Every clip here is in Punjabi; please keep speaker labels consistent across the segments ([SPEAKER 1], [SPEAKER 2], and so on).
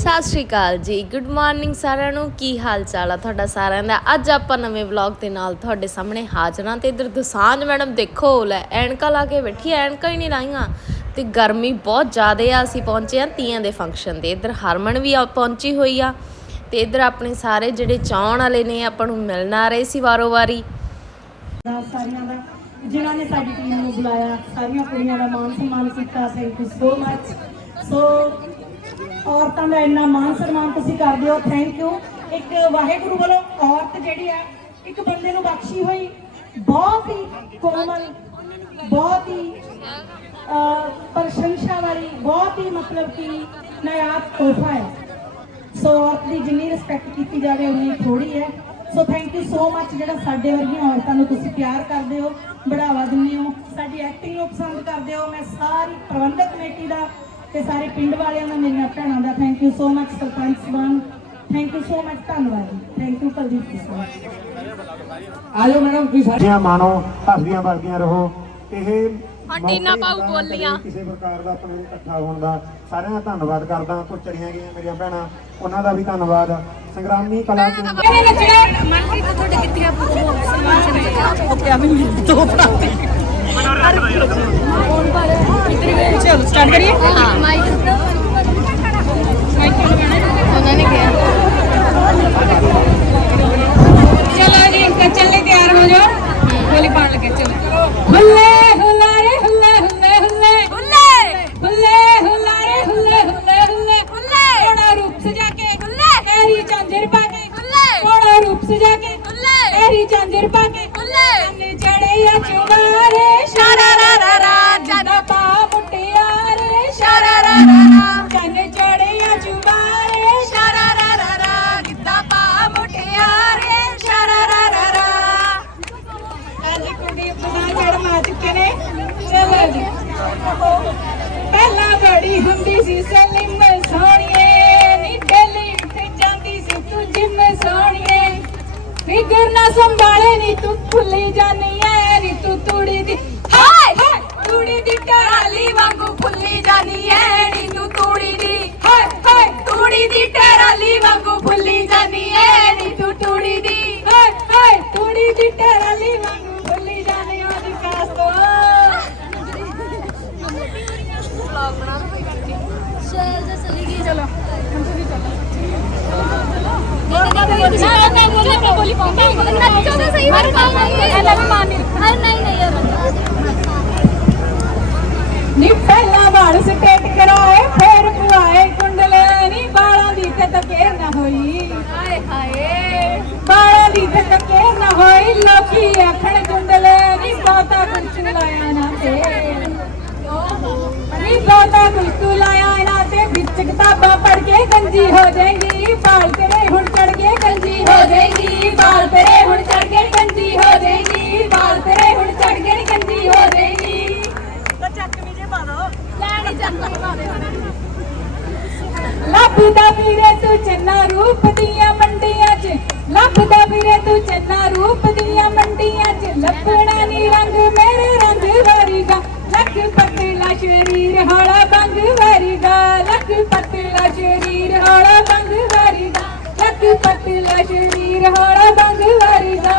[SPEAKER 1] ਸਤਿ ਸ਼੍ਰੀ ਅਕਾਲ ਜੀ। ਗੁੱਡ ਮਾਰਨਿੰਗ ਸਾਰਿਆਂ ਨੂੰ। ਕੀ ਹਾਲ ਚਾਲ ਆ ਤੁਹਾਡਾ ਸਾਰਿਆਂ ਦਾ? ਅੱਜ ਆਪਾਂ ਨਵੇਂ ਵਲੌਗ ਦੇ ਨਾਲ ਤੁਹਾਡੇ ਸਾਹਮਣੇ ਹਾਜ਼ਰ ਹਾਂ ਤੇ ਇਧਰ ਦਸਾਂਝ ਮੈਡਮ ਦੇਖੋ ਲੈ ਐਨਕਾਂ ਲਾ ਕੇ ਬੈਠੀ ਐ, ਐਨਕਾਂ ਹੀ ਨਹੀਂ ਲਾਈਆਂ। ਤੇ ਗਰਮੀ ਬਹੁਤ ਜ਼ਿਆਦਾ ਆ ਅਸੀਂ ਪਹੁੰਚੇ ਆ ਤੀਆਂ ਦੇ ਫੰਕਸ਼ਨ ਤੇ। ਇਧਰ ਹਰਮਨ ਵੀ ਆ ਪਹੁੰਚੀ ਹੋਈ ਆ। ਤੇ ਇਧਰ ਆਪਣੇ ਸਾਰੇ ਜਿਹੜੇ ਚਾਹਣ ਵਾਲੇ ਨੇ ਆਪਾਂ ਨੂੰ ਮਿਲਣ ਆ ਰਹੇ ਸੀ ਵਾਰੋ ਵਾਰੀ।
[SPEAKER 2] ਸਾਰਿਆਂ ਦਾ ਜਿਨ੍ਹਾਂ ਨੇ ਸਾਡੀ ਟੀਮ ਨੂੰ ਬੁਲਾਇਆ ਸਾਰੀਆਂ ਕੁੜੀਆਂ ਦਾ ਮਾਨ ਸਨਮਾਨ ਕੀਤਾ thank you so much so ਔਰਤਾਂ ਦਾ ਇੰਨਾ ਮਾਨ ਸਨਮਾਨ ਤੁਸੀਂ ਕਰਦੇ ਹੋ ਥੈਂਕ ਯੂ ਇੱਕ ਵਾਹਿਗੁਰੂ ਵੱਲੋਂ ਔਰਤ ਜਿਹੜੀ ਆ, ਇੱਕ ਬੰਦੇ ਨੂੰ ਬਖਸ਼ੀ ਹੋਈ, ਬਹੁਤ ਹੀ ਕੋਮਲ, ਬਹੁਤ ਹੀ ਪ੍ਰਸ਼ੰਸਾ ਵਾਲੀ, ਬਹੁਤ ਹੀ ਮਤਲਬ ਕਿ ਨਾਯਾਬ ਤੋਹਫਾ ਹੈ। ਸੋ ਔਰਤ ਦੀ ਜਿੰਨੀ ਰਿਸਪੈਕਟ ਕੀਤੀ ਜਾਵੇ, ਉਨੀ ਥੋੜੀ ਹੈ। ਸੋ ਥੈਂਕ ਯੂ ਸੋ ਮੱਚ ਜਿਹੜਾ ਸਾਡੇ ਵਰਗੀਆਂ ਔਰਤਾਂ ਨੂੰ ਤੁਸੀਂ ਪਿਆਰ ਕਰਦੇ ਹੋ, ਬੜਾਵਾ ਦਿੰਦੇ ਹੋ, ਸਾਡੀ ਐਕਟਿੰਗ ਨੂੰ ਪਸੰਦ ਕਰਦੇ ਹੋ। ਮੈਂ ਸਾਰੀ ਪ੍ਰਬੰਧਕ ਕਮੇਟੀ ਦਾ ਤੇ ਸਾਰੇ ਪਿੰਡ ਵਾਲਿਆਂ ਦਾ ਮੇਰੀਆਂ ਭੈਣਾਂ ਦਾ thank you so much sarpanch ਸਬਾਨ ਥੈਂਕ ਯੂ ਸੋ ਮੱਚ ਧੰਨਵਾਦ ਜੀ। ਥੈਂਕ ਯੂ ਕੁਲਦੀਪ ਜੀ
[SPEAKER 3] ਆਜੋ ਮੈਡਮ ਤੁਸੀਂ ਸਾਰੇ।
[SPEAKER 4] ਸਾਰੀਆਂ ਮਾਣੋ ਹੱਸਦੀਆਂ ਵਰਦੀਆਂ ਰਹੋ। ਇਹ
[SPEAKER 1] ਟੀਨਾ
[SPEAKER 4] ਮੌਕੇ
[SPEAKER 1] ਪਾਊ
[SPEAKER 4] ਦਾ
[SPEAKER 1] ਬੋਲੀਆਂ।
[SPEAKER 4] ਕਿਸੇ ਪ੍ਰਕਾਰ ਦਾ ਆਪਣੇ ਇਕੱਠਾ ਹੋਣ ਦਾ ਸਾਰਿਆਂ ਦਾ ਧੰਨਵਾਦ ਕਰਦਾ। ਕੁਝ ਚੜੀਆਂ ਗਈਆਂ ਮੇਰੀਆਂ ਭੈਣਾਂ ਉਹਨਾਂ ਦਾ ਵੀ ਧੰਨਵਾਦ। ਸੰਗਰਾਮੀ ਕਲਾ ਕੇਂਦਰ
[SPEAKER 2] ਚਲੋ ਸਟਾਰਟ ਕਰੀਏ
[SPEAKER 1] ਹਾਂ ਮਾਈਕ ਉਹਨਾਂ
[SPEAKER 5] ਤੂੰ ਭੁੱਲੀ ਜਾਨੀ ਐ, ਨੀ ਤੂੰ ਤੂੜੀ ਦੀ ਹਾਏ! ਹਾਏ! ਤੂੜੀ ਦੀ ਟਰਾਲੀ ਵਾਂਗੂ ਭੁੱਲੀ ਜਾਨੀ ਐ, ਨੀ ਤੂੰ ਤੂੜੀ ਦੀ ਹਾਏ! ਹਾਏ! ਤੂੜੀ ਦੀ ਟਰਾਲੀ ਵਾਂਗੂ ਭੁੱਲੀ ਜਾਨੀ ਐ, ਨੀ ਤੂੰ ਤੂੜੀ ਦੀ ਹਾਏ! ਹਾਏ! ਤੂੜੀ ਦੀ ਟਰਾਲੀ ਵਾਂਗੂ ਭੁੱਲੀ ਜਾਨੀ ਉਹ ਵਿਕਾਸ ਤੋਂ ਨੀ ਪਹਿਲਾਂ ਵਾਲ ਸਟੇਟ ਕਰਾਏ, ਫੇਰ ਪੁਆਏ ਕੁੰਡਲੇ ਨੀ ਬਾਲਾਂ ਦੀ ਤੇ ਤਕੇਰ ਨਾ ਹੋਈ। ਹਾਏ ਹਾਏ ਬਾਲਾਂ ਦੀ ਤੇ ਤਕੇਰ ਨਾ ਹੋਈ, ਲੋਕੀ ਆਖਣ ਕੁੰਡਲੇ ਨੀ ਬਹੁਤਾ ਕੁਛ ਲਾਇਆ ਨਾ ਤੇ। ਨੀ ਬਹੁਤਾ ਕੁਛ ਲਾਇਆ ਨਾ ਤੇ ਵਿੱਚ ਕਿਤਾਬਾਂ ਪੜ ਕੇ ਗੰਜੀ ਹੋ ਜਾਏਗੀ ਬਾਲ ਤੇਰੇ ਹੋ ਜਾਏਗੀ ਬਾਲ ਤੇਰੇ ਹੁਣ ਚੜ ਕੇ ਗੰਜੀ ਹੋ ਜਾਏਗੀ ਬਾਲ ਤੇਰੇ ਹੁਣ ਚੜ ਕੇ ਗੰਜੀ ਹੋ ਜਾਏਗੀ। ਲੱਭਦਾ ਵੀਰੇ ਤੂੰ ਚੰਨਾ ਰੂਪ ਦੀਆਂ ਮੰਡੀਆਂ 'ਚ। ਲੱਭਦਾ ਵੀਰੇ ਤੂੰ ਚੰਨਾ ਰੂਪ ਸ਼ਰੀਰ ਬੰਗ ਵਰਗਾ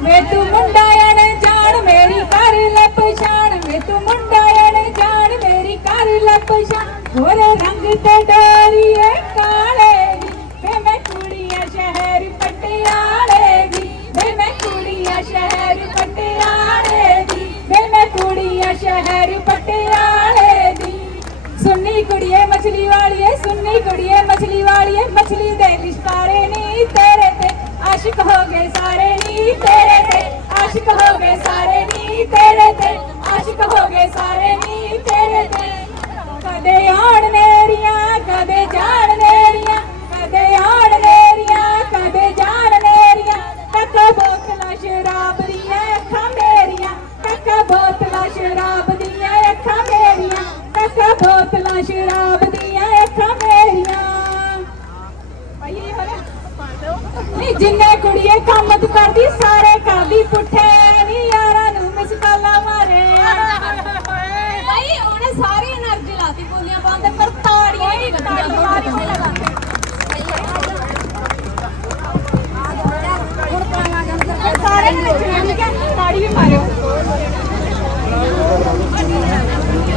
[SPEAKER 5] ਵੇ ਤੂੰ ਮੁੰਡਾ ਅਣ ਜਾਣ, ਮੇਰੀ ਕਰ ਲੈ ਪਛਾਣ। ਵੇ ਤੂੰ ਮੁੰਡਾ ਅਣ ਜਾਣ, ਮੇਰੀ ਕਰ ਲੈ ਪਛਾਣ। ਗੋਰੇ ਰੰਗ ਤੇ ਡੋਰੀਏ ਕਾਲੇ ਦੀ ਵੇ ਮੈਂ ਕੁੜੀਆਂ ਸ਼ਹਿਰ ਪਟਿਆਲੇ ਦੀ ਵੇ ਮੈਂ ਕੁੜੀਆਂ ਸ਼ਹਿਰ ਪਟਿਆਲੇ ਦੀ ਵੇ ਮੈਂ ਕੁੜੀਆਂ ਸ਼ਹਿਰ ਪਟਿਆਲੇ ਮਛਲੀ ਵਾਲੀਏ ਸੁੰਨੀ ਕੁੜੀਏ ਮਛਲੀ ਵਾਲੀਏ ਮਛਲੀ ਦੇ ਲਿਸ਼ਕਾਰੇ ਨੀ ਤੇਰੇ ਤੇ ਆਸ਼ਿਕ ਹੋ ਗਏ ਸਾਰੇ ਨੀ ਤੇਰੇ ਤੇ ਆਸ਼ਿਕ ਹੋ ਗਏ ਸਾਰੇ ਨੀ ਤੇਰੇ ਤੇ ਆਸ਼ਿਕ ਹੋ ਗਏ ਸਾਰੇ ਨੀ ਤੇਰੇ ਤੇ ਕਦੇ ਆਣ ਨੇਰੀਆਂ ਕਦੇ ਜਾਣ ਨੇਰੀਆਂ ਕਦੇ ਆਣ ਨੇਰੀਆਂ ਕਦੇ ਜਾਣ ਨੇਰੀਆਂ ਕੱਕਾ ਬੋਤਲਾਂ ਸ਼ਰਾਬ ਦੀਆਂ ਅੱਖਾਂ ਮੇਰੀਆਂ ਕੱਕਾ ਬੋਤਲਾਂ ਸ਼ਰਾਬ ਦੀਆਂ ਅੱਖਾਂ ਮੇਰੀਆਂ ਕੱਕਾ ਬੋਤਲਾਂ ਸ਼ਰਾਬ ਜਿੰਨੇ ਕੁੜੀਏ ਕੰਮ ਤੂੰ ਕਰਦੀ ਸਾਰੇ ਕਰਦੀ। ਪੁੱਠੇ ਨੀ ਯਾਰਾਂ ਨੂੰ ਮਿਸਕਾਲਾ ਮਾਰੇ। ਭਾਈ ਉਹਨੇ ਸਾਰੀ એનર્ਜੀ ਲਾਤੀ ਬੋਲੀਆਂ ਪਾਉਂਦੇ ਪਰ ਤਾੜੀਆਂ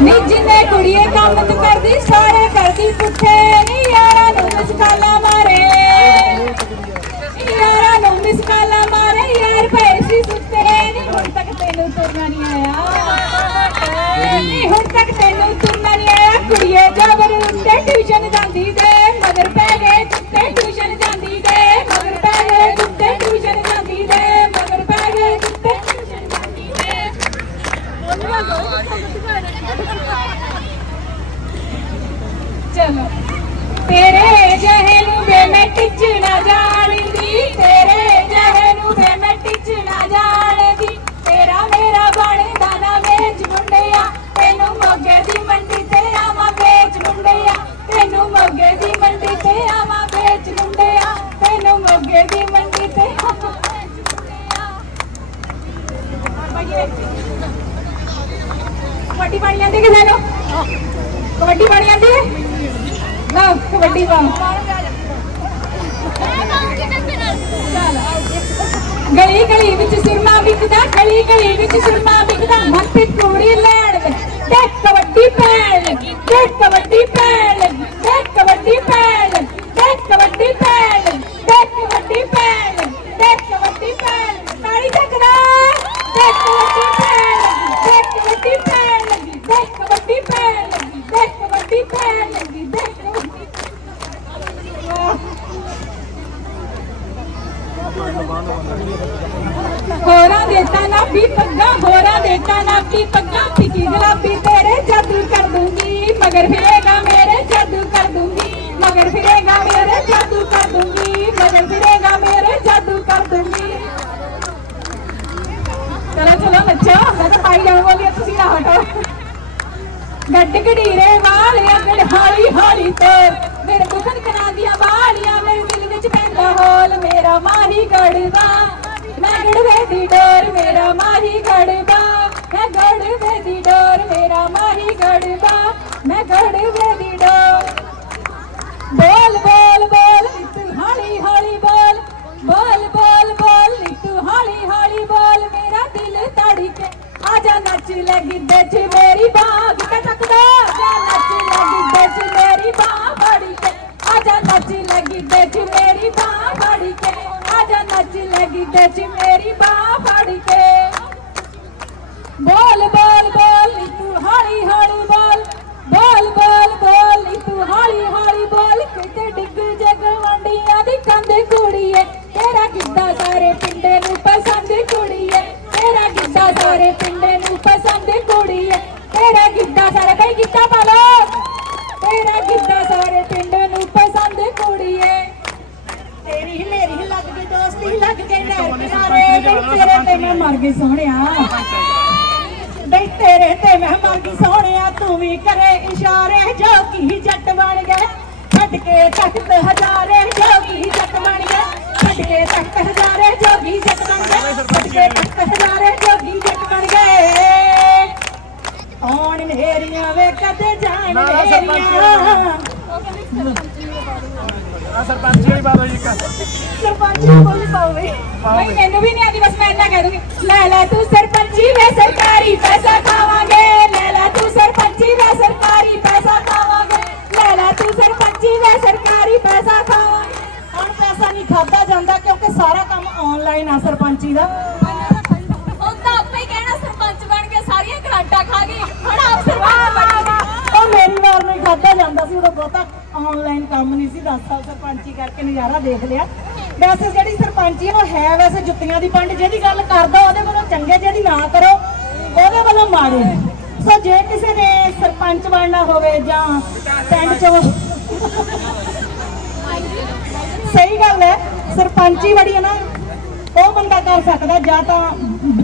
[SPEAKER 5] ਨਹੀਂ ਜਿੰਨੇ ਕੁੜੀਏ ਕੰਮ ਤੂੰ ਕਰਦੀ ਮਾਰੇ। ਤੱਕ ਤੈਨੂੰ ਤੁਰਨਾ ਨਹੀਂ ਨਾ ਕਬੱਡੀ ਪਾ ਗਲੀ ਗਲੀ ਵਿੱਚ ਸੁਰਮਾ ਵਿਕਦਾ, ਗਲੀ ਗਲੀ ਵਿੱਚ ਸੁਰਮਾ ਵਿਕਦਾ। ਮੱਥੇ ਕੁੜੀ ਲੈਣ ਵਿੱਚ ਤੇ ਕਬੱਡੀ ਪੈਣ ਲੱਗੀ ਤੇ ਕਬੱਡੀ ਪੈਣ ਲੱਗੀ ਤੇ ਕਬੱਡੀ ਪੈਣ ਲੱਗੀ ਤੇ ਕਬੱਡੀ ਪੈਣ ਲੱਗੀ ਤੇ ਕਬੱਡੀ ਪੈਣ ਲੱਗੀ ਤੇ ਕਬੱਡੀ ਪੈਣ ਤਾੜੀ ਚੱਕਦਾ ਤੇ ਕਬੱਡੀ ਪੈਣ ਲੱਗੀ ਤੇ ਕਬੱਡੀ ਪੈਣ ਲੱਗੀ ਤੇ ਕਬੱਡੀ ਪੈਣ ਲੱਗੀ ਤੇ ਕਬੱਡੀ ਪੈਣ ਲੱਗੀ ਤੇ ਕਬੱਡੀ ਹੋਰਾਂ ਦੇ ਤਾਂ ਨਾ ਵੀ ਪੱਗਾ ਹੋਰਾਂ ਦੇ ਤਾਂ ਨਾ ਵੀ ਪੱਗਾ ਫਿੱਕੀ ਗੁਲਾਬੀ ਤੇਰੇ ਜਾਦੂ ਕਰ ਦੂੰਗੀ ਮਗਰ ਫਿਰੇਗਾ ਮੇਰੇ ਜਾਦੂ ਕਰ ਦੂੰਗੀ ਮਗਰ ਫਿਰੇਗਾ ਮੇਰੇ ਜਾਦੂ ਕਰ ਦੂੰਗੀ ਮਗਰ ਫਿਰੇਗਾ ਮੇਰੇ ਜਾਦੂ ਕਰ ਦੂੰਗੀ ਚਲੋ ਚਲੋ ਬੱਚੋ ਮੈਂ ਤਾਂ ਪਾਈ ਜਾਵਾਂਗੀ ਤੁਸੀਂ ਨਾ ਹਟੋ ਗੱਡ ਗੜੀਰੇ ਵਾਲਿਆ ਮੇਰੇ ਹੌਲੀ ਹੌਲੀ ਤੇ ਮੇਰੇ ਦੁਖਨ ਕਰਾਂ ਦੀਆਂ ਵਾਲੀਆਂ ਮੇਰੇ ਦਿਲ ਵਿੱਚ ਪੈਂਦਾ ਹੋਲ ਮੇਰਾ ਮਾਹੀ ਗੜਵਾ ਮੈਂ ਗੜਵੇ ਦੀ ਡੋਰ ਮੇਰਾ ਮਾਹੀ ਗੜਵਾ ਮੈਂ ਗੜਵੇ ਦੀ ਡੋਰ ਮੇਰਾ ਮਾਹੀ ਗੜਵਾ ਮੈਂ ਗੜਵੇ ਦੀ ਡੋਰ ਬੋਲ ਬੋਲ ਬੋਲ ਨੀ ਤੂੰ ਹੌਲੀ ਹੌਲੀ ਬੋਲ ਬੋਲ ਬੋਲ ਬੋਲ ਨੀ ਤੂੰ ਹੌਲੀ ਹੌਲੀ ਬੋਲ ਮੇਰਾ ਦਿਲ ਤੜੀ ਕੇ ਆਜਾ ਨੱਚ ਲੈ ਗਿੱਧੇ 'ਚ ਮੇਰੀ ਬਾਹ ਗਿੱਧਾ ਚੱਕਦਾ ਆਜਾ ਨੱਚ ਲੈ ਗਿੱਧੇ 'ਚ ਮੇਰੀ ਬਾਹ ਫੜੀ ਕੇ ਆਜਾ ਨੱਚ ਲੈ ਗਿੱਧੇ 'ਚ ਮੇਰੀ ਬਾਹ ਫੜੀ ਕੇ ਆਜਾ ਨੱਚ ਲੈ ਗਿੱਧੇ 'ਚ ਮੇਰੀ ਬਾਹ ਫੜੀ ਕੇ ਬੋਲ ਬੋਲ ਬੋਲ ਨੀ ਤੂੰ ਹੌਲੀ ਹੌਲੀ, ਬੋਲ। ਬੋਲ ਬੋਲ ਬੋਲ ਨੀ ਤੂੰ ਹੌਲੀ ਹੌਲੀ, ਬੋਲ। ਕਿਤੇ ਡਿੱਗ ਜਗ ਦੀ ਕੰਧ ਕੁੜੀਏ। ਤੇਰਾ ਗਿੱਧਾ ਸਾਰੇ ਪਿੰਡੇ ਨੂੰ ਪਸੰਦ ਕੁੜੀਏ। ਤੇਰਾ ਗਿੱਧਾ ਸਾਰੇ ਪਿੰਡੇ ਨੂੰ ਪਸੰਦ ਕੁੜੀਏ। ਤੇਰਾ ਗਿੱਧਾ ਸਾਰੇ, ਬਈ ਗਿੱਧਾ ਪਾ ਲੋ ਤੇਰਾ ਗਿੱਧਾ ਸਾਰੇ ਪਿੰਡੇ ਨੂੰ ਪਸੰਦ ਕੁੜੀਏ।
[SPEAKER 2] ਤੇਰੀ ਮੇਰੀ ਲੱਗ ਗਈ ਦੋਸਤੀ, ਲੱਗ ਗਈ ਨਹਿਰ ਕਿਨਾਰੇ। ਤੇਰੇ ਤੇ ਮੈਂ ਮਰ ਗਈ ਸੋਹਣਿਆ। ਤੇਰੇ ਤੇ ਮੈਂ ਮਰ ਗਈ ਸੋਹਣਿਆ ਤੂੰ ਵੀ ਕਰੇ ਇਸ਼ਾਰੇ ਜੋ ਕੀ ਜੱਟ ਬਣ ਗਏ। ਛੱਡ ਕੇ ਤਖਤ ਹਜ਼ਾਰੇ ਜੋ ਕੀ ਜੱਟ ਬਣ ਗਏ। ਛੱਡ ਕੇ ਤਖਤ ਹਜ਼ਾਰੇ ਜੋ ਕੀ ਜੱਟ ਬਣ ਗਏ। ਛੱਡ ਕੇ ਤਖਤ ਹਜ਼ਾਰੇ ਜੋ ਕੀ ਜੱਟ ਬਣ ਗਏ। ਆਉਣ ਨੇਰੀਆਂ ਵੇ ਕਦੇ ਜਾਣ
[SPEAKER 4] ਸਰਪੰਚ
[SPEAKER 2] ਨੇਰੀਆਂ
[SPEAKER 4] ਆ ਸਰਪੰਚ ਵਾਲੀ ਬਾਤ ਹੋਈ ਇੱਕ।
[SPEAKER 2] ਸਰਪੰਚ ਬੋਲ ਪਾਵੇ
[SPEAKER 5] ਬਈ ਮੈਨੂੰ ਵੀ ਨਹੀਂ ਆਦੀ ਬਸ ਮੈਂ ਇੰਨਾ ਕਹਿ ਦੂੰਗੀ। ਲੈ ਲੈ ਤੂੰ ਸਰਪੰਚੀ ਵੇ ਸਰਪੰਚੀ
[SPEAKER 2] ਦਾ।
[SPEAKER 5] ਉਹ ਤਾਂ ਆਪੇ ਹੀ ਕਹਿਣਾ ਸਰਪੰਚ ਬਣ ਕੇ ਸਾਰੀਆਂ ਗਰਾਂਟਾਂ ਖਾ ਗਈ। ਹੁਣ ਆਪ ਸਰਪੰਚ ਬਣ ਗਈ।
[SPEAKER 2] ਉਹ ਮੇਰੀ ਵਾਰ ਨੂੰ ਹੀ ਖਾਦਾ ਜਾਂਦਾ ਸੀ ਉਦੋਂ ਬਹੁਤਾ ਆਨਲਾਈਨ ਕੰਮ ਨਹੀਂ ਸੀ 10 ਸਾਲ ਸਰਪੰਚੀ ਕਰਕੇ ਨਜ਼ਾਰਾ ਦੇਖ ਲਿਆ। ਵੈਸੇ ਜਿਹੜੀ ਸਰਪੰਚੀ ਆ, ਉਹ ਹੈ ਵੈਸੇ ਜੁੱਤੀਆਂ ਦੀ ਪੰਡ ਜਿਹਦੀ ਗੱਲ ਕਰਦਾ ਉਹਦੇ ਵੱਲੋਂ ਚੰਗੇ ਜਿਹਦੀ ਨਾ ਕਰੋ ਉਹਦੇ ਵੱਲੋਂ ਮਾੜੇ। ਸੋ ਜੇ ਕਿਸੇ ਨੇ ਸਰਪੰਚ ਬਣਨਾ ਹੋਵੇ ਜਾਂ ਪਿੰਡ ਚੋਂ ਸਹੀ ਗੱਲ ਹੈ ਸਰਪੰਚੀ ਬੜੀ ਹੈ ਨਾ ਉਹ ਬੰਦਾ ਕਰ ਸਕਦਾ ਜਾਂ ਤਾਂ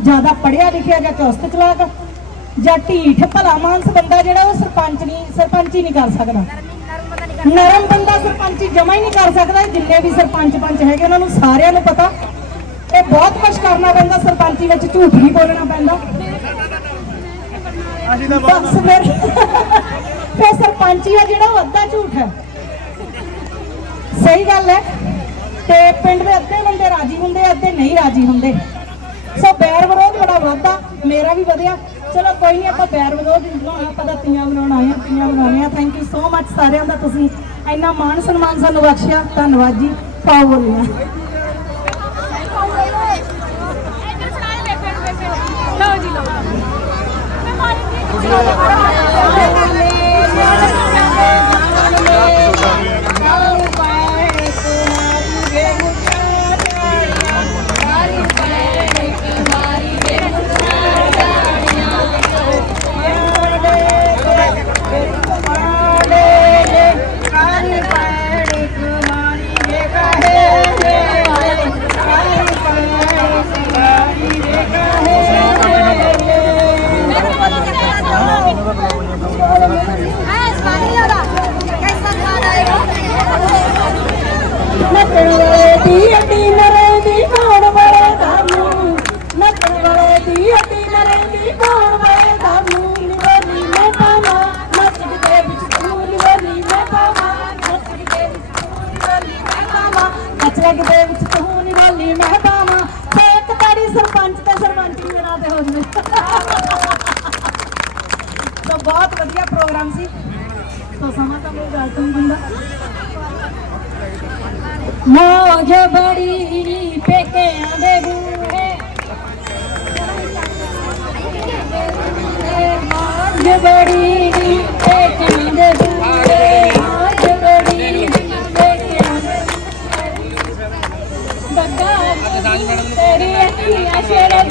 [SPEAKER 2] ਜ਼ਿਆਦਾ ਪੜ੍ਹਿਆ ਲਿਖਿਆ ਜਾਂ ਚੁਸਤ ਚਲਾਕ ਜਾਂ ਢੀਠ ਭਲਾ ਮਾਨਸ ਬੰਦਾ ਜਿਹੜਾ ਉਹ ਸਰਪੰਚ ਨਹੀਂ ਸਰਪੰਚੀ ਨਹੀਂ ਕਰ ਸਕਦਾ। ਨਰਮ ਬੰਦਾ ਸਰਪੰਚੀ ਜਮਾ ਹੀ ਨਹੀਂ ਕਰ ਸਕਦਾ। ਜਿੰਨੇ ਵੀ ਸਰਪੰਚ ਪੰਚ ਹੈਗੇ ਉਹਨਾਂ ਨੂੰ ਸਾਰਿਆਂ ਨੂੰ ਪਤਾ। ਇਹ ਬਹੁਤ ਕੁਝ ਕਰਨਾ ਪੈਂਦਾ ਸਰਪੰਚੀ ਵਿੱਚ ਝੂਠ ਨਹੀਂ ਬੋਲਣਾ ਪੈਂਦਾ।
[SPEAKER 4] ਅਸੀਂ ਤਾਂ
[SPEAKER 2] ਬਸ ਫਿਰ। ਫਿਰ ਸਰਪੰਚੀ ਆ ਜਿਹੜਾ ਉਹ ਅੱਧਾ ਝੂਠ ਹੈ। ਸਹੀ ਗੱਲ ਹੈ। ਤੇ ਪਿੰਡ ਦੇ ਅੱਧੇ ਬੰਦੇ ਰਾਜੀ ਹੁੰਦੇ, ਅੱਧੇ ਨਹੀਂ ਰਾਜੀ ਹੁੰਦੇ। ਸੋ ਬੈਰ ਵਿਰੋਧ ਬੜਾ ਵੱਧਦਾ, ਮੇਰਾ ਵੀ ਵਧਿਆ। ਚਲੋ ਕੋਈ ਨਹੀਂ, ਆਪਾਂ ਬੈਰ ਵਿਰੋਧ ਬਣਾਉਣਾ ਆਪਾਂ ਤਾਂ ਤੀਆਂ ਬਣਾਉਣ ਆਏ ਹਾਂ, ਤੀਆਂ ਬਣਾਉਣੇ ਆ ਥੈਂਕ ਯੂ ਸੋ ਮੱਚ ਸਾਰਿਆਂ ਦਾ ਤੁਸੀਂ ਇੰਨਾ ਮਾਣ ਸਨਮਾਨ ਸਾਨੂੰ ਬਖਸ਼ਿਆ। ਧੰਨਵਾਦ ਜੀ, ਪਾਓ ਬੋਲੀਆਂ। ਦੀ ਅੱਡੀ ਨਰੇ ਦੀ ਪਾਉਣ ਵਾਲੇ ਦਾਮੂ ਮੈਂ ਪਾਵਾਂ ਨੱਚ ਕੇ ਵਿੱਚ ਤੂੰ ਨਿਵਾਲੀ ਮੈਂ ਪਾਵਾਂ ਨੱਚ ਕੇ ਵਿੱਚ ਤੂੰ ਨਿਵਾਲੀ ਮੈਂ ਪਾਵਾਂ ਨੱਚ ਕੇ ਵਿੱਚ ਤੂੰ ਨਿਵਾਲੀ ਮੈਂ ਪਾਵਾਂ। ਤੇ ਇੱਕ ਸਰਪੰਚ ਤੇ ਸਰਪੰਚ ਮੇਰਾ ਤੇ ਹੁੰਦੇ ਤਾਂ ਬਹੁਤ ਵਧੀਆ ਪ੍ਰੋਗਰਾਮ ਸੀ। ਸੋ ਸਮਾਂ ਤਾਂ ਮੇਰੇ ਗੱਲ ਤੋਂ ਹੁੰਦਾ ਮੌਜ ਬੜੀ ਪੇਕਿਆਂ ਦੇ ਬੂਹੇ ਮੌਜ ਬੜੀ ਪੇਕਿਆਂ ਦੇ ਬੂਹੇ ਮੌਜ ਬੜੀ ਪੇਕਿਆਂ ਦੇ ਬੱਗਾ ਤੇਰੀ ਅੱਖੀਆਂ ਸ਼ਰਬ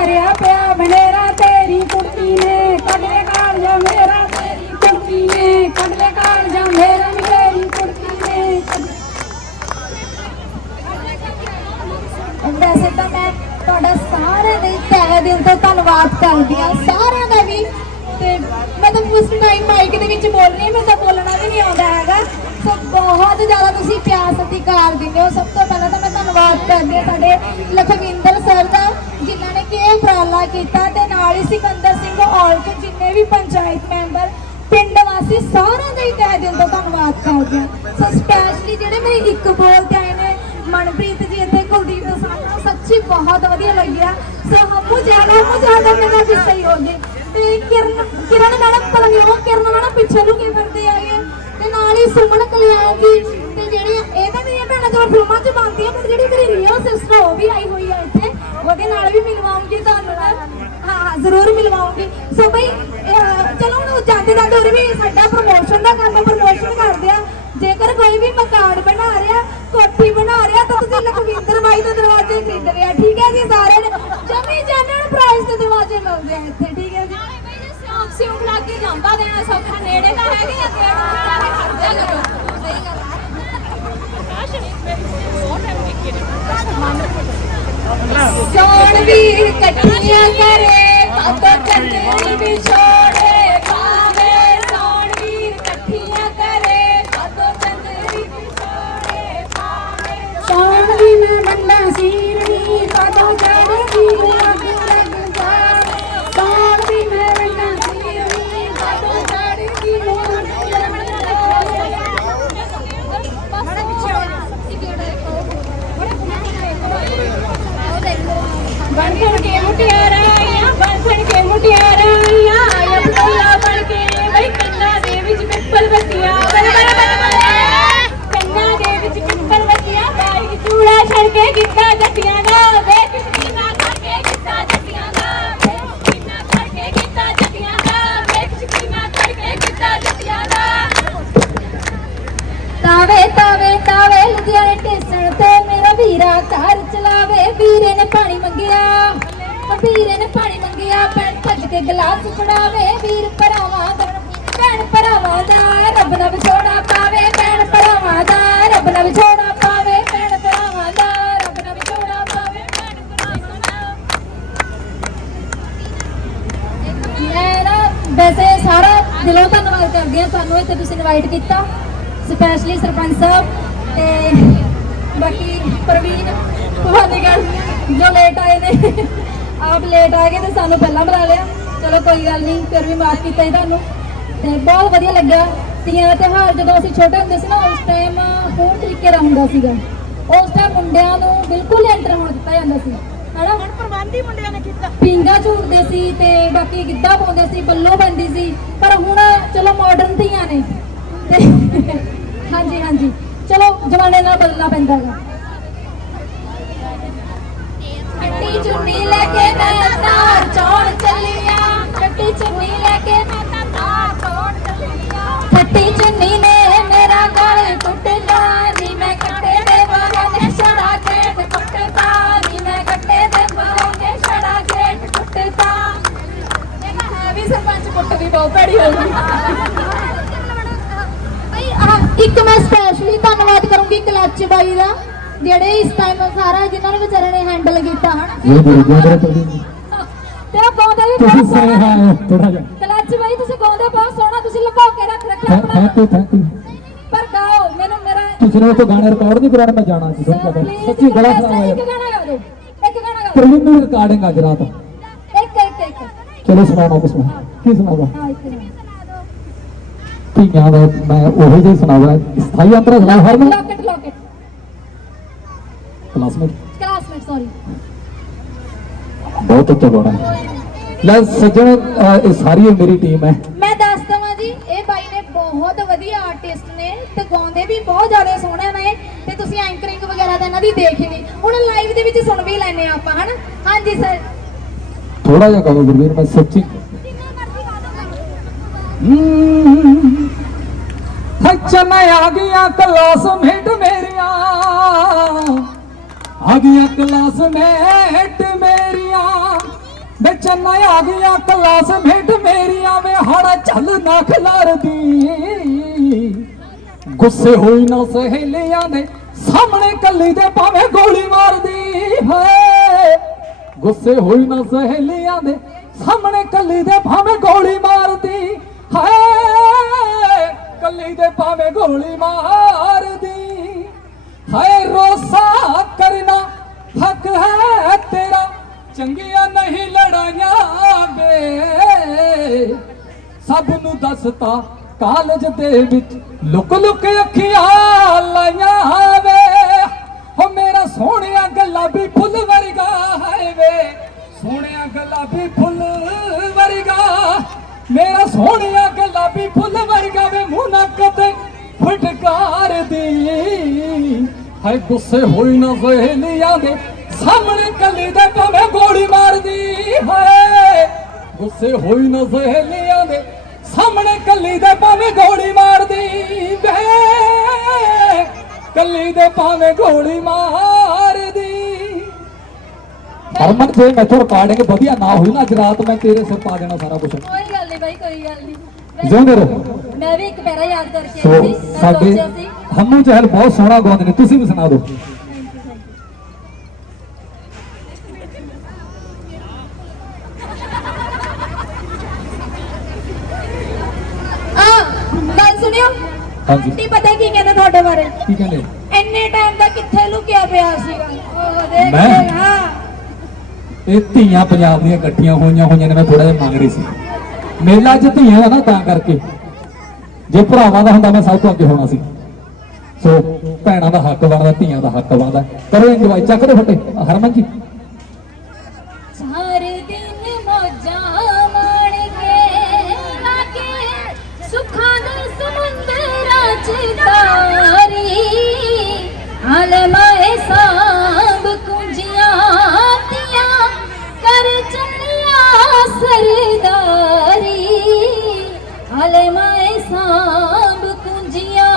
[SPEAKER 2] ਭਰਿਆ ਪਿਆ ਬਨੇਰਾ ਤੇਰੀ ਕੁੜਤੀ ਨੇ, ਕੱਢੇ ਕਾਲ ਜਾ ਮੇਰਾ ਤੇਰੀ ਕੁੜਤੀ ਨੇ, ਕੱਢੇ ਕਾਲ ਜਾ ਮੇਰਾ ਤੇਰੀ ਕੁੜਤੀ ਨੇ।
[SPEAKER 3] ਵੈਸੇ ਤਾਂ ਮੈਂ ਤੁਹਾਡਾ ਸਾਰਿਆਂ ਦੇ ਤਹਿ ਦਿਲ ਤੋਂ ਧੰਨਵਾਦ ਕਰਦੀ ਹਾਂ, ਸਾਰਿਆਂ ਦਾ ਵੀ। ਤੇ ਮੈਂ ਤਾਂ ਫਸਟ ਟਾਈਮ ਮਾਈਕ ਦੇ ਵਿੱਚ ਬੋਲ ਰਹੀ ਮੈਂ ਤਾਂ ਬੋਲਣਾ ਵੀ ਨਹੀਂ ਆਉਂਦਾ ਹੈਗਾ। ਸੋ ਬਹੁਤ ਜ਼ਿਆਦਾ ਤੁਸੀਂ ਪਿਆਰ ਸਤਿਕਾਰ ਦਿੰਦੇ ਹੋ। ਸਭ ਤੋਂ ਪਹਿਲਾਂ ਤਾਂ ਮੈਂ ਧੰਨਵਾਦ ਕਰਦੀ ਹਾਂ ਸਾਡੇ ਲਖਵਿੰਦਰ ਸਰ ਦਾ ਜਿਨ੍ਹਾਂ ਨੇ ਕਿ ਇਹ ਉਪਰਾਲਾ ਕੀਤਾ ਤੇ ਨਾਲ ਹੀ ਸਿਕੰਦਰ ਸਿੰਘ ਔਲਖ ਜਿੰਨੇ ਵੀ ਪੰਚਾਇਤ ਮੈਂਬਰ, ਪਿੰਡ ਵਾਸੀ ਸਾਰਿਆਂ ਦਾ ਹੀ ਤਹਿ ਦਿਲ ਤੋਂ ਧੰਨਵਾਦ ਕਰਦੇ ਹਾਂ। ਸੋ ਸਪੈਸ਼ਲੀ ਜਿਹੜੇ ਮੇਰੇ ਇੱਕ ਬੋਲ ਤੇ ਆਏ ਨੇ, ਮਨਪ੍ਰੀਤ ਜੀ ਅਤੇ ਕੁਲਦੀਪ ਦਾ ਸੱਚੀ ਬਹੁਤ ਵਧੀਆ ਲੱਗਿਆ ਸੋ ਹਮੂ ਜ਼ਿਆਦਾ ਹਮੂ ਜ਼ਿਆਦਾ ਮੇਰਾ ਵੀ ਸਹੀ ਹੋ ਗਏ। ਤੇ ਕਿਰਨ ਕਿਰਨ ਮੈਡਮ, ਪਤਾ ਕਿਰਨ ਮੈਡਮ ਪਿੱਛੇ ਨੂੰ ਕੀ ਫਿਰਦੇ ਆਗੇ ਤੇ ਨਾਲ ਹੀ ਸੁਮਨ ਕਲਿਆਣ ਜੀ, ਤੇ ਜਿਹੜੀਆਂ ਇਹ ਤਾਂ ਭੈਣਾਂ ਜੋ ਫਿਲਮਾਂ 'ਚ ਬਣਦੀਆਂ, ਪਰ ਜਿਹੜੀ ਮੇਰੀ ਰੀਅਲ ਸਿਸਟਰ ਉਹ ਵੀ ਆਈ ਹੋਈ ਹੈ ਉਹਦੇ ਨਾਲ ਵੀ ਮਿਲਵਾਉਂਗੀ ਤੁਹਾਨੂੰ ਮੈਂ ਹਾਂ ਹਾਂ ਜ਼ਰੂਰ ਮਿਲਵਾਉਂਗੀ। ਸੋ ਬਈ ਚਲੋ ਹੁਣ ਜਾਂਦੇ ਜਾਂਦੇ ਹੋਰ ਵੀ ਸਾਡਾ ਪ੍ਰਮੋਸ਼ਨ ਦਾ ਕੰਮ ਪ੍ਰਮੋਸ਼ਨ ਕਰਦੇ ਆ। ਜੇਕਰ ਕੋਈ ਵੀ ਮਕਾਨ ਬਣਾ ਰਿਹਾ ਕੋਠੀ ਬਣਾ ਰਿਹਾ ਤਾਂ ਤੁਸੀਂ ਲਖਵਿੰਦਰ ਬਾਈ ਦੇ ਦਰਵਾਜ਼ੇ ਖਰੀਦ ਰਿਹਾ ਠੀਕ ਹੈ ਜੀ ਸਾਰੇ ਨੇ? ਜਮੀ ਜਨਰਲ ਪ੍ਰਾਈਸ ਦੇ ਦਰਵਾਜ਼ੇ ਮਿਲਦੇ ਆ ਇੱਥੇ ਠੀਕ ਹੈ ਜੀ?
[SPEAKER 5] ਸਿਉਂਕ ਲੱਗ ਕੇ ਜਾਂਦਾ ਦੇਣਾ ਸੌਖਾ ਨੇੜੇ ਤਾਂ ਹੈਗੇ ਆ ਤੇ ਉਹਨਾਂ ਖੜਦਿਆ ਕਰੋ। ਸਹੀ ਗੱਲ
[SPEAKER 3] ਸੋਣ ਵੀਰ ਇਕੱਠੀਆਂ ਕਰੇ ਕਾਤੋਂ ਚੰਦਰੀ ਵਿਛੋੜੇ
[SPEAKER 5] ਪਾਵੇ
[SPEAKER 3] ਸਾਨੂੰ ਇੱਥੇ ਤੁਸੀਂ ਇਨਵਾਈਟ ਕੀਤਾ ਸਪੈਸ਼ਲੀ ਸਰਪੰਚ ਸਾਹਿਬ ਤੇ ਬਾਕੀ ਪ੍ਰਵੀਨ ਭਵਾਨੀਗੜ੍ਹ ਜੋ ਲੇਟ ਆਏ ਨੇ, ਆਪ ਲੇਟ ਆ ਗਏ ਤੇ ਸਾਨੂੰ ਪਹਿਲਾਂ ਬੁਲਾ ਲਿਆ। ਚਲੋ ਕੋਈ ਗੱਲ ਨਹੀਂ, ਫਿਰ ਵੀ ਮਾਫ ਕੀਤਾ ਜੀ ਤੁਹਾਨੂੰ। ਤੇ ਬਹੁਤ ਵਧੀਆ ਲੱਗਾ, ਤੀਆਂ ਦਾ ਤਿਉਹਾਰ ਜਦੋਂ ਅਸੀਂ ਛੋਟੇ ਹੁੰਦੇ ਸੀ ਨਾ, ਉਸ ਟਾਈਮ ਹੋਰ ਤਰੀਕੇ ਦਾ ਹੁੰਦਾ ਸੀਗਾ। ਉਸ ਟਾਈਮ ਮੁੰਡਿਆਂ ਨੂੰ ਬਿਲਕੁਲ ਐਂਟਰ ਹੋਣ ਦਿੱਤਾ ਜਾਂਦਾ ਸੀ। ਹਨਾ? ਹੁਣ ਪ੍ਰਬੰਧੀ ਮੁੰਡਿਆਂ ਨੇ ਕੀਤਾ। ਪਿੰਗਾ ਝੂਟਦੇ ਸੀ ਤੇ ਬਾਕੀ ਗਿੱਧਾ ਪਾਉਂਦੇ ਸੀ, ਬੱਲੋ ਬੰਦੀ ਸੀ। ਪਰ ਹੁਣ ਚਲੋ ਮਾਡਰਨ ਧੀਆਂ ਨੇ। ਤੇ ਹਾਂਜੀ ਹਾਂਜੀ। ਚਲੋ ਜਮਾਨੇ ਨਾਲ ਬਦਲਣਾ ਪੈਂਦਾ ਹੈਗਾ। ਅੱਡੀ ਚੁੰਨੀ ਲੈ ਕੇ ਮੈਂ ਤਾਰ ਚੌੜ ਚੱਲੀਆਂ। ਅੱਡੀ ਚੁੰਨੀ ਲੈ ਕੇ ਮੈਂ ਤਾਂ ਤਾਰ ਚੌੜ ਚੱਲੀਆਂ। ਖੱਟੀ ਚੁੰਨੀ ਨੇ ਮੇਰਾ ਗਲ ਟੁੱਟਦਾ ਨੀ ਵੀ ਸਰਪੰਚ ਕੁੱਟ ਵੀ ਬਹੁਤ ਭੈੜੀ ਹੋ ਗਈ। ਇੱਕ ਮੈਂ ਸਪੈਸ਼ਲੀ ਧੰਨਵਾਦ ਕਰੂੰਗੀ ਕਲੱਚ ਬਾਈ ਦਾ ਜਿਹੜੇ ਇਸ ਟਾਈਮ ਸਾਰਾ ਜਿਨ੍ਹਾਂ ਨੇ ਵਿਚਾਰੇ ਨੇ ਹੈਂਡਲ ਕੀਤਾ ਹਨ?
[SPEAKER 6] ਇਹ ਗੁਰੂ ਗੋਬਰ ਤੁਸੀਂ
[SPEAKER 3] ਤੇ ਉਹ ਗਾਉਂਦੇ ਵੀ ਬਹੁਤ
[SPEAKER 6] ਸਹੀ
[SPEAKER 3] ਸੋਹਣਾ।
[SPEAKER 6] ਥੋੜਾ ਜਿਹਾ।
[SPEAKER 3] ਕਲੱਚ ਬਾਈ ਤੁਸੀਂ ਗਾਉਂਦੇ ਬਹੁਤ ਸੋਹਣਾ ਤੁਸੀਂ ਲੁਕਾ ਕੇ ਰੱਖ ਰੱਖਿਆ
[SPEAKER 6] ਥੈਂਕ
[SPEAKER 3] ਆਪਣਾ।
[SPEAKER 6] You thank you.
[SPEAKER 3] ਪਰ ਗਾਓ ਮੈਨੂੰ ਮੇਰਾ
[SPEAKER 6] ਤੁਸੀਂ ਨੇ ਉਹ ਗਾਣੇ ਰਿਕਾਰਡ ਨਹੀਂ ਕਰਾਉਣਾ ਮੈਂ ਜਾਣਾ ਸੀ ਤੁਹਾਨੂੰ ਪਤਾ।
[SPEAKER 3] Please,
[SPEAKER 6] ਸੱਚੀ ਬੜਾ
[SPEAKER 3] ਇੱਕ
[SPEAKER 6] ਖਰਾਬ ਹੋਇਆ।
[SPEAKER 3] ਗਾਣਾ ਗਾ ਦਿਓ ਇੱਕ ਗਾਣਾ ਗਾ
[SPEAKER 6] ਪ੍ਰਵੀਨ ਨੂੰ ਰਿਕਾਰਡਿੰਗ ਅੱਜ ਰਾਤ।
[SPEAKER 3] ਦਿਓ ਇੱਕ ਇੱਕ ਇੱਕ
[SPEAKER 6] ਚਲੋ ਸੁਣਾਉਣਾ ਕਿਸ ਨੂੰ? ਕੀ
[SPEAKER 3] ਗਾਣਾ
[SPEAKER 6] ਧੀਆਂ ਦਾ ਮੈਂ ਉਹੀ ਜਿਹੀ ਸੁਣਾਵਾ ਸਥਾਈ ਅੰਤਰ ਸੁਣਾ ਹਰ ਮੈਂ
[SPEAKER 3] locket locket
[SPEAKER 6] classmate
[SPEAKER 3] classmate sorry
[SPEAKER 6] ਬਹੁਤ ਉੱਚਾ ਗਾਣਾ ਲੈ ਸੱਜਣ ਇਹ ਸਾਰੀ ਮੇਰੀ ਟੀਮ ਹੈ।
[SPEAKER 3] ਮੈਂ ਦੱਸ ਦਵਾਂ ਜੀ ਇਹ ਬਾਈ ਨੇ ਬਹੁਤ ਵਧੀਆ ਆਰਟਿਸਟ ਨੇ ਤੇ ਗਾਉਂਦੇ ਵੀ ਬਹੁਤ ਜ਼ਿਆਦਾ ਸੋਹਣੇ ਨੇ ਤੇ ਤੁਸੀਂ ਐਂਕਰਿੰਗ ਵਗੈਰਾ ਤਾਂ ਇਹਨਾਂ ਦੀ ਦੇਖ ਹੀ ਲਈ। ਹੁਣ ਲਾਈਵ ਦੇ ਵਿੱਚ ਸੁਣ ਵੀ ਲੈਨੇ ਆਪਾਂ ਹਨਾ? ਹਾਂਜੀ ਸਰ
[SPEAKER 6] ਥੋੜਾ ਜਿਹਾ ਕਹੋ ਗੁਰਵੀਰ, ਮੈਂ ਸੱਚੀ। ਹੱਚਨ ਆ ਗਈਆਂ ਕਲਾਸਮੇਟ ਮੇਰੀਆਂ। ਆ ਗਈਆਂ ਕਲਾਸਮੇਟ ਮੇਰੀਆਂ। ਬੇਚਨ ਆ ਗਈਆਂ ਕਲਾਸਮੇਟ ਮੇਰੀਆਂ। ਵੇ ਹੜ ਚੱਲ ਨਾ ਖਲਾਰਦੀ। ਗੁੱਸੇ ਹੋਈ ਨਾ ਸਹੇਲੀਆਂ ਨੇ ਸਾਹਮਣੇ ਕੱਲੀ ਦੇ ਭਾਵੇਂ ਗੋਲੀ ਮਾਰਦੀ। ਹੈ ਗੁੱਸੇ ਹੋਈ ਨਾ ਸਹੇਲੀਆਂ ਦੇ ਸਾਹਮਣੇ ਕੱਲੀ ਦੇ ਭਾਵੇਂ ਗੋਲੀ ਮਾਰਦੀ। ਹਾਏ, ਕੱਲੀ ਦੇ ਭਾਵੇਂ ਗੋਲੀ ਮਾਰਦੀ। ਹਾਏ, ਰੋਸਾ ਕਰਨਾ ਹੱਕ ਹੈ ਤੇਰਾ, ਚੰਗੀਆਂ ਨਹੀਂ ਲੜਾਈਆਂ ਵੇ। ਸਭ ਨੂੰ ਦੱਸਤਾ ਕਾਲਜ ਦੇ ਵਿੱਚ ਲੁਕ ਲੁਕ ਅੱਖੀਆਂ ਲਾਈਆਂ ਵੇ। ਸੋਹਣਿਆ ਗੁਲਾਬੀ ਫੁੱਲ ਵਰਗਾ ਹੈ ਵੇ। ਸੋਹਣਿਆ ਗੁਲਾਬੀ ਫੁੱਲ ਵਰਗਾ। ਮੇਰਾ ਸੋਹਣਿਆ ਗੁਲਾਬੀ ਫੁੱਲ ਵਰਗਾ ਵੇ, ਮੂੰਹ ਨਾ ਕਦੇ ਫਟਕਾਰ ਹਾਏ, ਗੁੱਸੇ ਹੋਈ ਨਾ ਸਹੇਲੀਆਂ ਦੇ, ਸਾਹਮਣੇ ਕੱਲੀ ਦੇ ਭਾਵੇਂ ਗੋਲੀ ਮਾਰਦੀ। ਹਾਏ, ਗੁੱਸੇ ਹੋਈ ਨਾ ਸਹੇਲੀਆਂ ਦੇ, ਸਾਹਮਣੇ ਕੱਲੀ ਦੇ ਭਾਵੇਂ ਗੋਲੀ ਮਾਰਦੀ। ਵੇ ਕੱਲੀ ਦੇ ਭਾਵੇਂ ਗੋਲੀ ਮਾਰਦੀ। ਹਰਮਨ ਜੇ ਮੈਥੋਂ ਰਿਕਾਰਡਿੰਗ ਵਧੀਆ ਨਾ ਹੋਈ ਨਾ ਅੱਜ ਰਾਤ ਮੈਂ ਤੇਰੇ ਸਿਰ ਪਾ ਦੇਣਾ ਸਾਰਾ ਕੁਝ
[SPEAKER 3] ਕੋਈ ਗੱਲ ਨਹੀਂ ਬਾਈ ਕੋਈ ਗੱਲ ਨਹੀਂ।
[SPEAKER 6] ਜਿਉਂਦੇ ਰਹੋ
[SPEAKER 3] ਮੈਂ ਵੀ ਇੱਕ ਪੈਰਾ ਯਾਦ ਕਰਕੇ
[SPEAKER 6] ਸੋ
[SPEAKER 3] ਆਈ ਸੀ ਮੈਂ
[SPEAKER 6] ਸਾਡੇ
[SPEAKER 3] ਸੋਚਿਆ ਸੀ।
[SPEAKER 6] ਹੰਮੂ ਚਹਿਲ ਬਹੁਤ ਸੋਹਣਾ ਗਾਉਂਦੇ ਨੇ ਤੁਸੀਂ ਵੀ ਸੁਣਾ ਦਿਓ।
[SPEAKER 3] ਆ ਗੱਲ ਸੁਣਿਓ।
[SPEAKER 6] ਹਾਂਜੀ
[SPEAKER 3] ਪਤਾ ਕੀ ਕਹਿੰਦੇ ਤੁਹਾਡੇ ਬਾਰੇ
[SPEAKER 6] ਕੀ ਕਹਿੰਦੇ?
[SPEAKER 3] ਇੰਨੇ ਟਾਈਮ ਦਾ ਕਿੱਥੇ ਲੁਕਿਆ ਪਿਆ ਸੀਗਾ ਉਹ ਦੇਖ
[SPEAKER 6] ਮੈਂ?
[SPEAKER 3] ਦੇਖ, ਹਾਂ।
[SPEAKER 6] ਇਹ ਧੀਆਂ ਪੰਜਾਬ ਦੀਆਂ ਇਕੱਠੀਆਂ ਹੋਈਆਂ ਹੋਈਆਂ ਨੇ ਮੈਂ ਥੋੜਾ ਜਿਹਾ ਮੰਗ ਰਹੀ ਸੀ। ਮੇਲਾ 'ਚ ਧੀਆਂ ਦਾ ਨਾ ਤਾਂ ਕਰਕੇ। ਜੇ ਭਰਾਵਾਂ ਦਾ ਹੁੰਦਾ ਮੈਂ ਸਭ ਤੋਂ ਅੱਗੇ ਹੋਣਾ ਸੀ। ਸੋ ਭੈਣਾਂ ਦਾ ਹੱਕ ਬਣਦਾ ਧੀਆਂ ਦਾ ਹੱਕ ਬਣਦਾ। ਕਰੋ ਇੰਜੋਏ ਚੱਕ ਦੇ ਫੱਟੇ। ਹਰਮਨ ਜੀ।
[SPEAKER 3] ਚਾਰ ਦਿਨ ਮੌਜਾਂ ਮਾਣ ਕੇ ਲਾਗੇ ਸੁੱਖਾਂ ਦੇ ਸਮੁੰਦਰਾਂ ਚ ਤਾਰੀ ਆਲਮਾਏ ਸਾਂਭ ਕੁੰਜੀਆਂ ਤੀਆਂ, ਕਰ ਚੱਲਿਆ ਸਰਦਾਰੀ। ਆਲਮਾਏ ਸਾਂਭ ਕੁੰਜੀਆਂ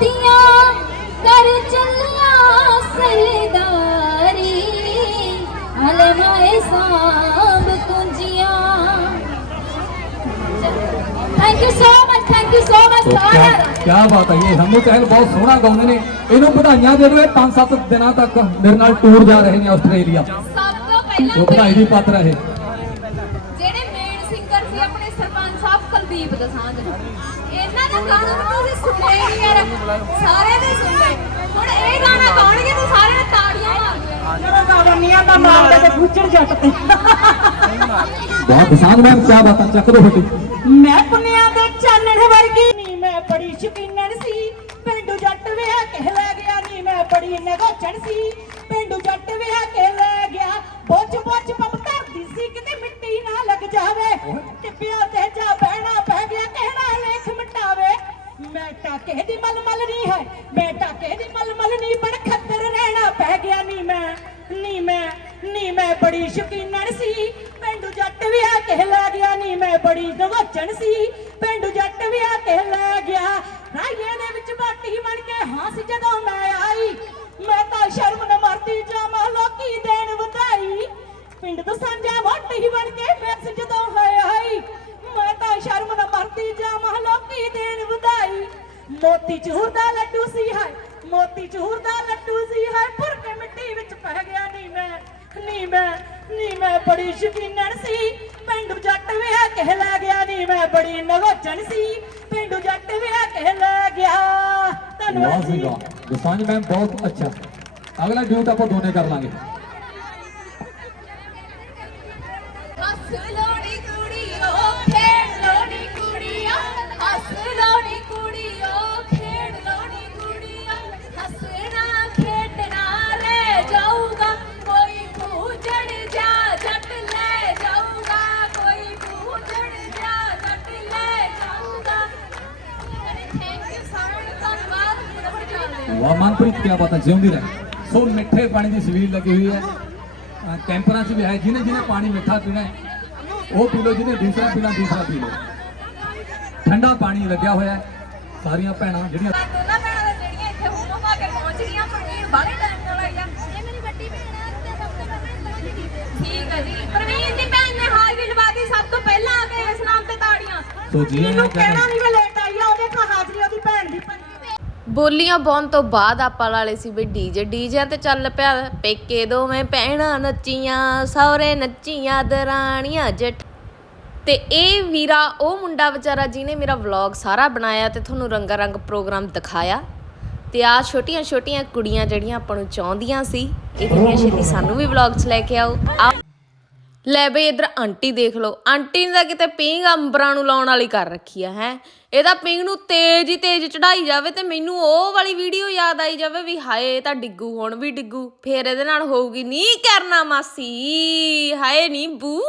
[SPEAKER 3] ਤੀਆਂ, ਕਰ ਚੱਲਿਆ ਸਰਦਾਰੀ। ਲਵਾਏ ਸਾਂਭ ਕੁੰਜੀਆਂ। Thank you so thank you so much ਸਾਰਿਆਂ ਦਾ
[SPEAKER 6] ਕੀ ਬਾਤ ਹੈ ਇਹ ਹਮੂ ਚਹਿਲ ਬਹੁਤ ਸੋਹਣਾ ਗਾਉਂਦੇ ਨੇ ਇਹਨੂੰ ਵਧਾਈਆਂ ਦੇ ਦਿਓ ਇਹ 5-7 ਦਿਨਾਂ ਤੱਕ ਮੇਰੇ ਨਾਲ ਟੂਰ ਜਾ ਰਹੇ ਨੇ ਆਸਟ੍ਰੇਲੀਆ
[SPEAKER 3] ਸਭ ਤੋਂ ਪਹਿਲਾਂ
[SPEAKER 6] ਉਹ ਵਧਾਈ ਦੀ ਪਾਤਰ ਹੈ ਇਹ
[SPEAKER 3] ਜਿਹੜੇ ਮੇਨ ਸਿੰਗਰ ਸੀ ਆਪਣੇ ਸਰਪੰਚ ਸਾਹਿਬ ਕੁਲਦੀਪ ਦਸਾਂਝ ਇਹਨਾਂ ਦਾ ਗਾਣਾ ਤਾਂ ਤੁਸੀਂ ਸੁਣਿਆ ਹੀ ਨਹੀਂ ਯਾਰ ਸਾਰੇ ਦੇ ਸੁਣਦੇ ਹੁਣ ਇਹ ਗਾਣਾ ਗਾਉਣਗੇ ਤਾਂ ਸਾਰੇ ਨੇ ਤਾੜੀਆਂ ਮਾਰਨੀਆਂ
[SPEAKER 2] ਜਿਹੜਾ ਗਾਵਨੀਆਂ ਦਾ ਮਾਲ ਦੇ ਤੇ ਗੁੱਜਰ ਜੱਟ ਤੇ।
[SPEAKER 6] ਬਹੁਤ ਦਸਾਂਝ ਮੈਮ ਕੀ ਬਾਤ ਹੈ ਚੱਕ ਦੋ ਫੱਟੀ
[SPEAKER 2] ਮੈਂ ਪੁੰਨਿਆਂ ਦੇ ਚਾਨਣ ਵਰਗੀ ਨੀ ਮੈਂ ਬੜੀ ਸ਼ਕੀਨਣ ਸੀ। ਪਿੰਡੂ ਜੱਟ ਵਿਆਹ ਕੇ ਲੈ ਗਿਆ ਨੀ ਮੈਂ ਬੜੀ ਨਗੋਚਣ ਸੀ। ਪਿੰਡੂ ਜੱਟ ਵਿਆਹ ਕੇ ਲੈ ਗਿਆ। ਬੋਝ ਬੋਝ ਪੰਪ ਧਰਦੀ ਸੀ ਕਿਤੇ ਮਿੱਟੀ ਨਾ ਲੱਗ ਜਾਵੇ। ਟਿੱਪਿਆ ਤੇ ਜਾ ਬਹਿਣਾ ਪੈ ਗਿਆ ਕਹਿਣਾ ਲੇਖ ਮਟਾਵੇ? ਮੈਂ ਟਾਕੇ ਦੀ ਮਲਮਲ ਨਹੀਂ ਹੈ ਮੈਂ ਟਾਕੇ ਦੀ ਮਲਮਲ ਨਹੀਂ ਬੜ ਖੱਤਰ ਰਹਿਣਾ ਪੈ ਗਿਆ ਨੀ ਮੈਂ ਨੀ ਮੈਂ। ਨੀ ਮੈਂ ਬੜੀ ਸ਼ਕੀਨਣ ਸੀ। ਪਿੰਡੂ ਜੱਟ ਵਿਆਹ ਕੇ ਲੈ ਗਿਆ ਨੀ ਮੈਂ ਬੜੀ ਨਗੋਚਣ ਸੀ। ਪਿੰਡੂ ਜੱਟ ਵਿਆਹ ਕੇ ਲੈ ਗਿਆ। ਰਾਈਏ ਦੇ ਵਿੱਚ ਬਾਟੀ ਬਣ ਕੇ ਹੱਸ ਜਦੋਂ ਮੈਂ ਆਈ, ਮੈਂ ਤਾਂ ਸ਼ਰਮ ਨਾ ਮਰਦੀ, ਜਾਵਾਂ ਲੋਕੀ ਦੇਣ ਵਧਾਈ। ਪਿੰਡ ਤੋਂ ਸਾਂਝਾ ਵਾਟੀ ਬਣ ਕੇ ਮੈਂ ਜਦੋਂ ਹੋਇਆ ਆਈ, ਮੈਂ ਤਾਂ ਸ਼ਰਮ ਨਾ ਮਰਦੀ, ਜਾਵਾਂ ਲੋਕੀ ਦੇਣ ਵਧਾਈ। ਮੋਤੀ ਚੂਰ ਦਾ ਲੱਡੂ ਸੀ ਹੈ ਮੋਤੀ ਚੂਰ ਦਾ ਲੱਡੂ ਸੀ ਹੈ ਫੁਰ ਕੇ ਮਿੱਟੀ ਵਿੱਚ ਪੈ ਗਿਆ ਨਹੀਂ ਮੈਂ। ਨਹੀਂ ਮੈਂ ਨਹੀਂ ਮੈਂ ਬੜੀ ਸ਼ਕੀਨਣ ਸੀ। ਪਿੰਡੂ ਜੱਟ ਵਿਆਹ ਕੇ ਲੈ ਗਿਆ ਨਹੀਂ ਮੈਂ ਬੜੀ ਨਗੋਚਣ ਸੀ। ਪਿੰਡੂ ਜੱਟ ਵਿਆਹ ਕੇ ਲੈ ਗਿਆ।
[SPEAKER 6] ਵਾਹ
[SPEAKER 2] ਧੰਨਵਾਦ
[SPEAKER 6] ਜੀ।
[SPEAKER 2] ਜੀ
[SPEAKER 6] ਵਾਹ। ਦਸਾਂਝ ਮੈਮ ਬਹੁਤ ਅੱਛਾ। ਅਗਲਾ ਡਿਊਟ ਆਪਾਂ ਦੋਨੇ ਕਰ ਲਾਂਗੇ।
[SPEAKER 3] ਹੱਸ
[SPEAKER 6] ਕੀ ਬਾਤ ਹੈ ਜਿਉਂਦੀ ਰਹੇ। ਸੋ ਮਿੱਠੇ ਪਾਣੀ ਦੀ ਸਵੀਲ ਲੱਗੀ ਹੋਈ ਹੈ। ਕੈਂਪਰਾਂ 'ਚ ਵੀ ਹੈ ਜਿਹਨੇ ਜਿਹਨੇ ਪਾਣੀ ਮਿੱਠਾ ਪੀਣਾ ਹੈ ਉਹ ਪੀ ਲਓ ਜਿਹਨੇ ਦੂਸਰਾ ਪੀਣਾ ਦੂਸਰਾ ਪੀ ਲਓ। ਠੰਡਾ ਪਾਣੀ ਲੱਗਿਆ ਹੋਇਆ ਹੈ। ਸਾਰੀਆਂ ਭੈਣਾਂ ਜਿਹੜੀਆਂ
[SPEAKER 3] ਦੋਨਾਂ ਭੈਣਾਂ ਦਾ ਜਿਹੜੀਆਂ ਇੱਥੇ ਮੂੰਹ ਪਾ ਕੇ ਪਹੁੰਚ ਗਈਆਂ ਪ੍ਰਵੀਨ ਬਾਹਲੇ ਟਾਈਮ ਨਾਲ ਆਈ ਆ। ਇਹ ਮੇਰੀ ਵੱਡੀ ਭੈਣ ਹੈ ਤੇ ਸਭ ਤੋਂ ਪਹਿਲਾਂ ਠੀਕ ਹੈ ਜੀ। ਪ੍ਰਵੀਨ ਦੀ ਭੈਣ ਨੇ ਹਾਜ਼ਰੀ ਲਵਾਤੀ ਸਭ ਤੋਂ ਪਹਿਲਾਂ ਆ ਕੇ ਇਸ ਨਾਮ ਤੇ ਤਾੜੀਆਂ।
[SPEAKER 6] ਸੋ ਜੀ ਆਇਆਂ
[SPEAKER 2] ਮੈਨੂੰ
[SPEAKER 6] ਕਹਿੰਦੇ
[SPEAKER 2] ਕਹਿਣਾ ਨਹੀਂ ਮੈਂ ਲੇਟ ਆਈ ਆ ਉਹਦੇ ਕਾ ਹਾਜ਼ਰੀ ਉਹਦੀ ਭੈਣ ਦੀ ਭੰਨੀ
[SPEAKER 1] ਬੋਲੀਆਂ ਪਾਉਣ ਤੋਂ ਬਾਅਦ ਆਪਾਂ ਲਾਲੇ ਸੀ ਵੀ ਡੀਜੇ ਡੀਜਿਆਂ ਤੇ ਚੱਲ ਪਿਆ ਪੇਕੇ ਦੋਵੇਂ ਭੈਣਾਂ ਨੱਚੀਆਂ, ਸਹੁਰੇ ਨੱਚੀਆਂ, ਦਰਾਣੀਆਂ ਜੱਟ ਤੇ ਇਹ ਵੀਰਾ, ਉਹ ਮੁੰਡਾ ਵਿਚਾਰਾ ਜਿਹਨੇ ਮੇਰਾ ਵਲੌਗ ਸਾਰਾ ਬਣਾਇਆ ਤੇ ਤੁਹਾਨੂੰ ਰੰਗਾ ਰੰਗ ਪ੍ਰੋਗਰਾਮ ਦਿਖਾਇਆ। ਤੇ ਆ ਛੋਟੀਆਂ ਛੋਟੀਆਂ ਕੁੜੀਆਂ ਜਿਹੜੀਆਂ ਆਪਾਂ ਨੂੰ ਚਾਹੁੰਦੀਆਂ ਸੀ, ਇਹ ਜਿਹੜੀਆਂ ਛੇਤੀ ਸਾਨੂੰ ਵੀ ਵਲੌਗ 'ਚ ਲੈ ਕੇ ਆਓ। ਆ ਲੈ ਬਈ ਇਧਰ ਆਂਟੀ ਦੇਖ ਲਓ। ਆਂਟੀ ਨੇ ਤਾਂ ਕਿਤੇ ਪੀਂਗ ਅੰਬਰਾਂ ਨੂੰ ਲਾਉਣ ਵਾਲੀ ਕਰ ਰੱਖੀ ਆ, ਹੈ। ਇਹਦਾ ਪਿੰਗ ਨੂੰ ਤੇਜ਼ ਹੀ ਤੇਜ਼ ਚੜਾਈ ਜਾਵੇ ਤੇ ਮੈਨੂੰ ਉਹ ਵਾਲੀ ਵੀਡੀਓ ਯਾਦ ਆਈ ਜਾਵੇ ਵੀ ਹਾਏ, ਇਹ ਤਾਂ ਡਿੱਗੂ, ਹੁਣ ਵੀ ਡਿੱਗੂ। ਫੇਰ ਇਹਦੇ ਨਾਲ ਹੋਊਗੀ ਨਹੀਂ ਕਰਨਾ ਮਾਸੀ, ਹਾਏ ਨਹੀਂ ਬੂ।